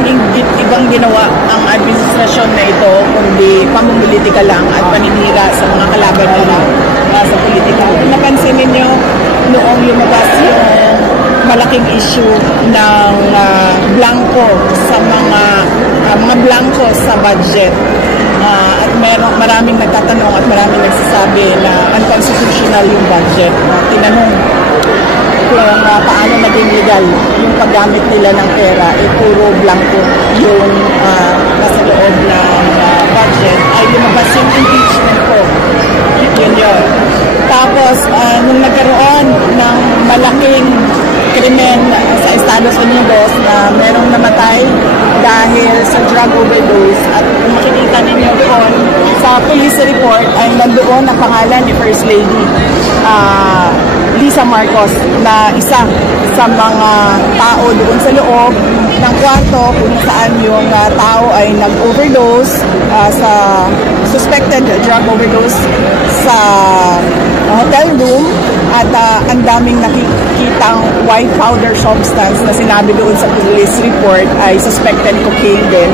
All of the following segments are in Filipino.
namang ibang ginawa ang administrasyon na ito kundi pamumulitika lang at paninira sa mga kalaban nila sa politika. Kung napansin ninyo, noong lumabas yung malaking issue ng blanco sa mga blanco sa budget, at maraming nagtatanong at maraming nagsasabi na unconstitutional yung budget. Tinanong kung paano naging legal yung paggamit nila ng pera, puro blanco yung nasa loob ng budget, ay lumabas yung impeachment ko. Yun yun. Tapos, nung nagkaroon ng malaking krimen sa Estados Unidos na merong namatay dahil sa drug overdose, at kung makikita ninyo doon sa police report ay nandoon ang pangalan ni First Lady Lisa Marcos na isa sa mga tao doon sa loob ng kwarto kung saan yung tao ay nag-overdose sa suspected drug overdose sa hotel room, at ang daming nakikitang white powder substance na sinabi doon sa police report ay suspected cocaine din,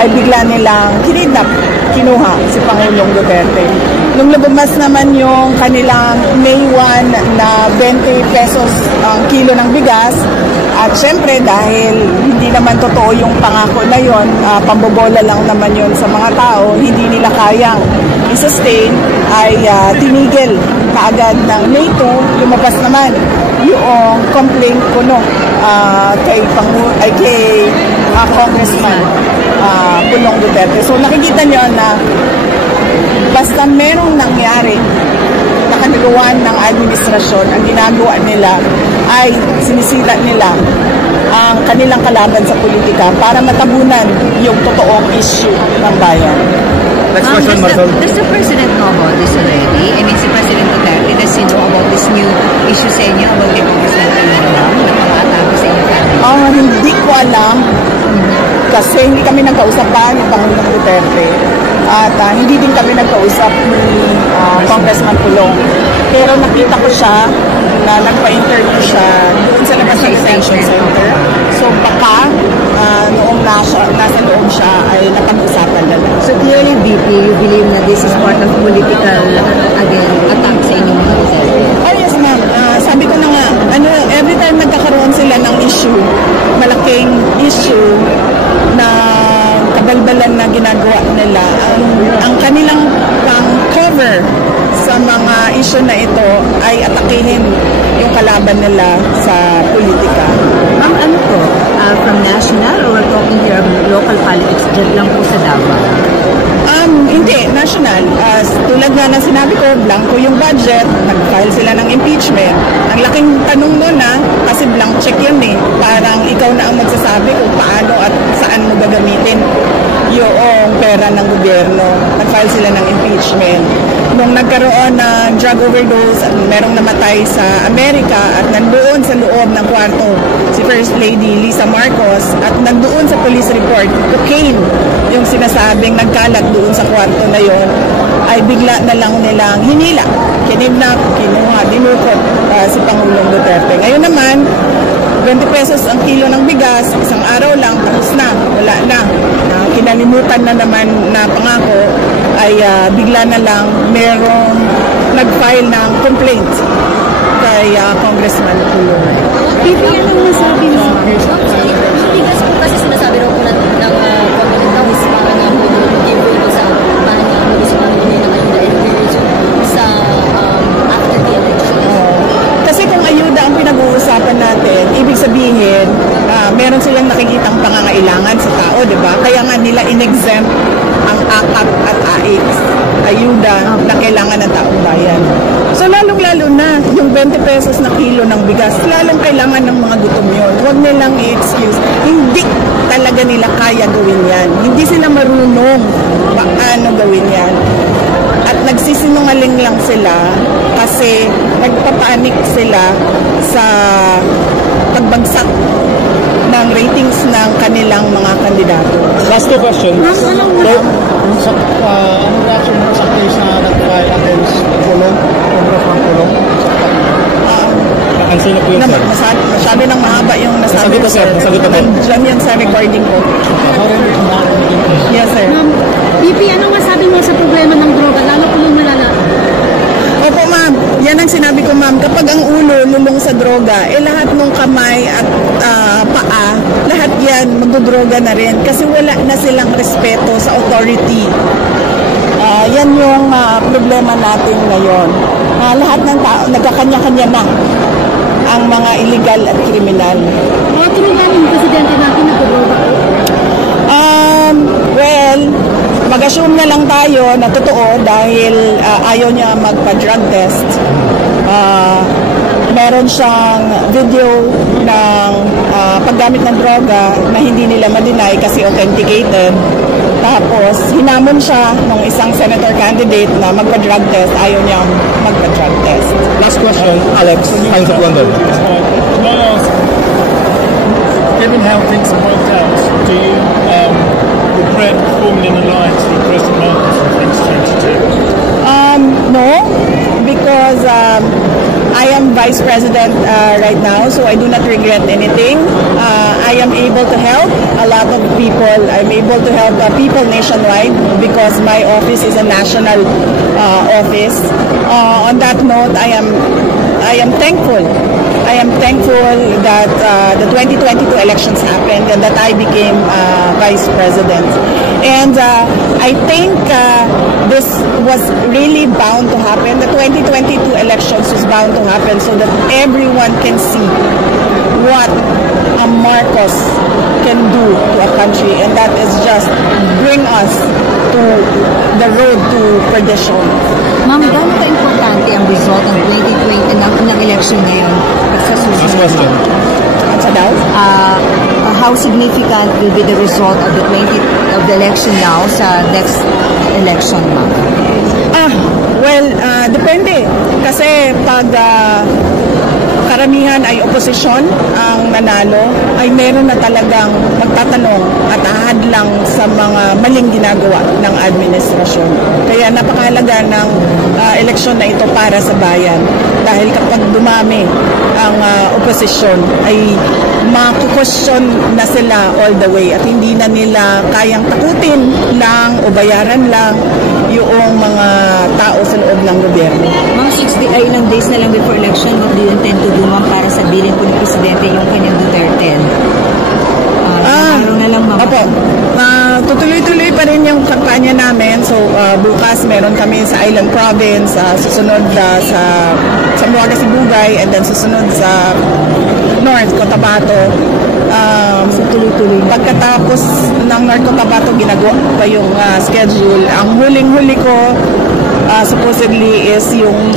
ay bigla nilang kinuha si Pangulong Duterte. Nung lumabas naman yung kanilang May 1 na 20 pesos ang kilo ng bigas, at syempre dahil hindi naman totoo yung pangako na yon, pambobola lang naman yon sa mga tao, hindi nila kayang i-sustain, ay tinigil kaagad ng May 2, lumabas naman yung complaint ko kay Congressman Pulong Duterte. So nakikita nyo na basta merong nangyari na kanagawan ng administrasyon, ang ginagawa nila ay sinisira nila ang kanilang kalaban sa politika para matabunan yung totoong issue ng bayan. Next question, does the President know about this already? I mean, si President Duterte, does he know about this new issue sa inyo about the Congressman Pulong na pang-atake sa inyo family? Hindi ko alam kasi hindi kami nagkausapan ng Pangulong Duterte, at hindi din kami nagkausap ni Congressman Pulong. Pero nakita ko siya na nagpa-interview siya doon sa labas ng detention center. So baka noong nasa loob siya ay napag-usapan na. So clearly, VP, you believe na this is part of political, again, attack sa inyong mga Duterte? Oh yes ma'am. Sabi ko na nga, every time nagkakaroon sila ng issue, malaking issue na kabalbalan na ginagawa nila, ang kanilang pang-cover sa mga issue na ito ay atakihin yung kalaban nila sa politika. Ano po? From national, or we're talking here of local politics, dyan lang po sa Davao? Hindi, national. Tulad nga na sinabi ko, blanco yung budget, nag-file sila ng impeachment. Ang laking tanong nun kasi blank check yun parang ikaw na ang magsasabi kung paano at saan mo gagamitin yung pera ng gobyerno. Nag-file sila ng impeachment. Nung nagkaroon ng drug overdose at merong namatay sa Amerika, at nandoon sa loob ng kwarto si First Lady Lisa Marcos, at nandoon sa police report, cocaine yung sinasabing nagkalat doon sa kwarto na yon, ay bigla na lang nilang hinila, kinidnap, kinuha, dinukot si Pangulong Duterte. Ngayon naman, 20 pesos ang kilo ng bigas, isang araw lang, tapos na, wala na. Kinalimutan na naman na pangako, ay bigla na lang merong nag-file ng complaint kay Congressman Pulong. Pipi, anong nasabi niyo? Bigas po kasi sinasabi raw po ng Pangulong is parang give way ko sa parang municipal union ng ayuda sa after the election. Kasi kung ayuda ang pinag-uusapan natin, ibig sabihin, meron silang nakikitang pangangailangan sa tao, di ba? Kaya nga nila in-exempt ang AKAP at AIX, ayuda na kailangan ng taong bayan. So lalong-lalo na yung 20 pesos na kilo ng bigas, lalong kailangan ng mga gutom yun. Huwag nilang i-excuse. Hindi talaga nila kaya gawin yan. Hindi sila marunong paano gawin yan. At nagsisinungaling lang sila kasi nagpapanik sila sa pagbagsak ng ratings ng kanilang mga kandidato. Last two questions. Ano reaction mo sa case na nag-file against Pulong, Congressman Pulong? Masyado nang mahaba yung nasabi. Nasagot na, sir. Nasagot na po. Nandiyan yan sa recording ko. Yes, sir. BP, ano masabi mo sa problema ng droga? Lalo po yung malala. Opo, ma'am. Yan ang sinabi ko, ma'am. Kapag ang ulo lulong sa droga, lahat ng kamay at paa, lahat yan magdodroga na rin kasi wala na silang respeto sa authority. Yan yung problema natin ngayon. Lahat ng tao, nagkakanya-kanya na ang mga illegal at kriminal. Mga tulungan yung presidente natin na droga po. Well, mag-assume na lang tayo na totoo dahil ayaw niya magpa-drug test. Meron siyang video ng paggamit ng droga na hindi nila ma-deny kasi authenticated. Tapos, hinamon siya ng isang senator candidate na magpa-drug test. Ayaw niyang magpa-drug test. Last question, Alex, Times of London. Can I ask, given how things have worked out, do you regret forming an alliance with President Marcos in 2022? No, because I am Vice President right now, so I do not regret anything. I am able to help a lot of people. I'm able to help people nationwide because my office is a national office. On that note, I am thankful. I am thankful that the 2022 elections happened and that I became Vice President. And I think this was really bound to happen. The 2022 elections was bound to happen so that everyone can see what a Marcos can do to a country, and that is just bring us to the road to perdition. Ma'am, gaano ka-importante ang result ng 2020 ng election ngayon sa susunod? Last question. What's that? How significant will be the result of the election now sa next election, ma'am? Well, depende. Kasi pag karamihan ay oposisyon ang nanalo, ay meron na talagang magtatanong at ahadlang sa mga maling ginagawa ng administrasyon. Kaya napakahalaga ng eleksyon na ito para sa bayan. Dahil kapag dumami ang oposisyon, ay makukwestiyon na sila all the way at hindi na nila kayang takutin lang o bayaran lang yung mga tao sa loob ng gobyerno. Ma'am, 60 ay ilang days na lang before election, what do you intend to do, ma'am, para sabihin po ni Presidente yung kanyang Duterte? Araw na lang, ma'am. Opo. Tutuloy-tuloy pa rin yung kampanya namin. So, bukas meron kami sa Island Province, susunod sa Zamboanga, Sibugay, and then susunod sa North Cotabato. So, tuloy-tuloy. Pagkatapos ng North Cotabato, ginagawa pa yung schedule. Ang huling-huli ko, supposedly is yung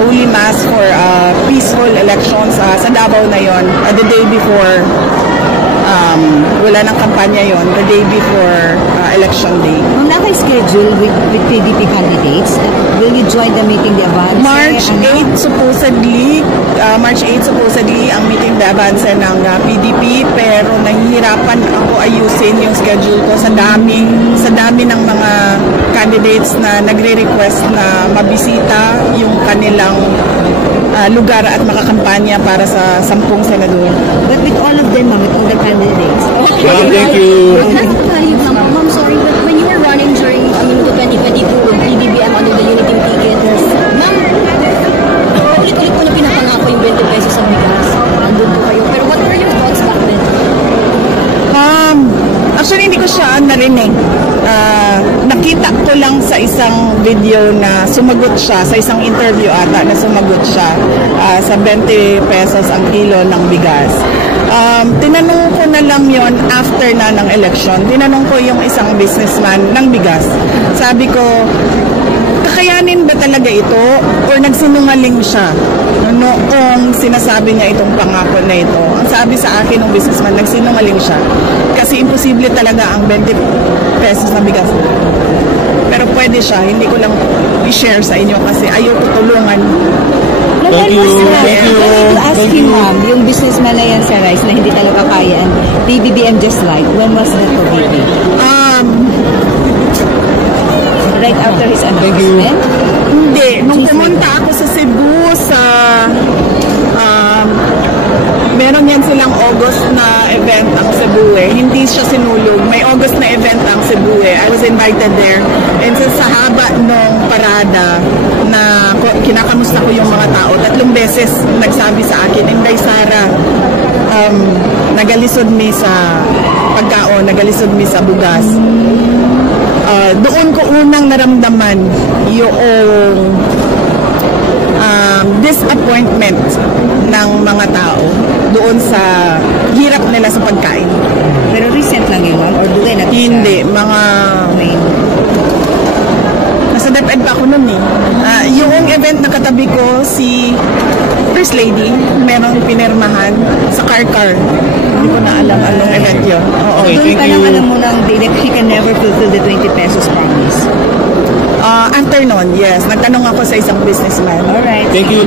holy mass for peaceful elections sa Davao na yon. The day before, wala nang kampanya yon, the day before election day. Ma'am, naka-schedule with PDP candidates. Will you join the meeting de avance? March 8 supposedly ang meeting de avance ng PDP, pero nahihirapan ako ayusin yung schedule ko sa dami ng mga candidates na nagre-request na mabisita yung kanilang lugar at makakampanya para sa 10 senador. But with all of them, ma'am, with all the candidates. Thank you. Ma'am, sorry, but when you were running during Minuto 2022 with PBBM under the Unity ticket, ma'am, ulit-ulit ko na pinapangako yung 20 pesos sa bigas. Andun po kayo. Pero what were your thoughts back then? Actually, hindi ko siya narinig. Nakita ko lang sa isang video na sumagot siya, sa isang interview ata na sumagot siya sa 20 pesos ang kilo ng bigas. Tinanong ko na lang yon after na ng election. Tinanong ko yung isang businessman ng bigas. Sabi ko, kakayanin ba talaga ito or nagsinungaling siya noong sinasabi niya itong pangako na ito? Ang sabi sa akin ng businessman, nagsinungaling siya kasi imposible talaga ang 20 pesos na bigas. Pero pwede siya, hindi ko lang i-share sa inyo kasi ayaw ko tulungan. Thank you. Thank you. To ask him, ma'am, yung businessman na yan sa rice na hindi talaga kaya, and PBBM just like, when was that already? Right after his announcement? Hindi. Nung pumunta ako sa Cebu, meron yan silang August na event ang Cebu eh. Hindi siya sinulog. May August na event ang Cebu eh. I was invited there. And sa haba nung parada na kinakamusta ko yung mga tao, 3 beses nagsabi sa akin, Inday Sara, nagalisod mi sa pagkaon, nagalisod mi sa bugas. Doon ko unang naramdaman yung disappointment ng mga tao doon sa hirap nila sa pagkain. Pero recent lang yun, ma'am? Or do they not? Hindi, mga nasa DepEd pa ako nun eh. Yung event na katabi ko, si First Lady, merong pinirmahan sa car. Hindi ko na alam anong event yun. Oo. Okay, Doon thank pa lang you. alam mo nang he can never fulfill the 20 pesos promise. After nun, yes. Nagtanong ako sa isang businessman. Alright. Thank you.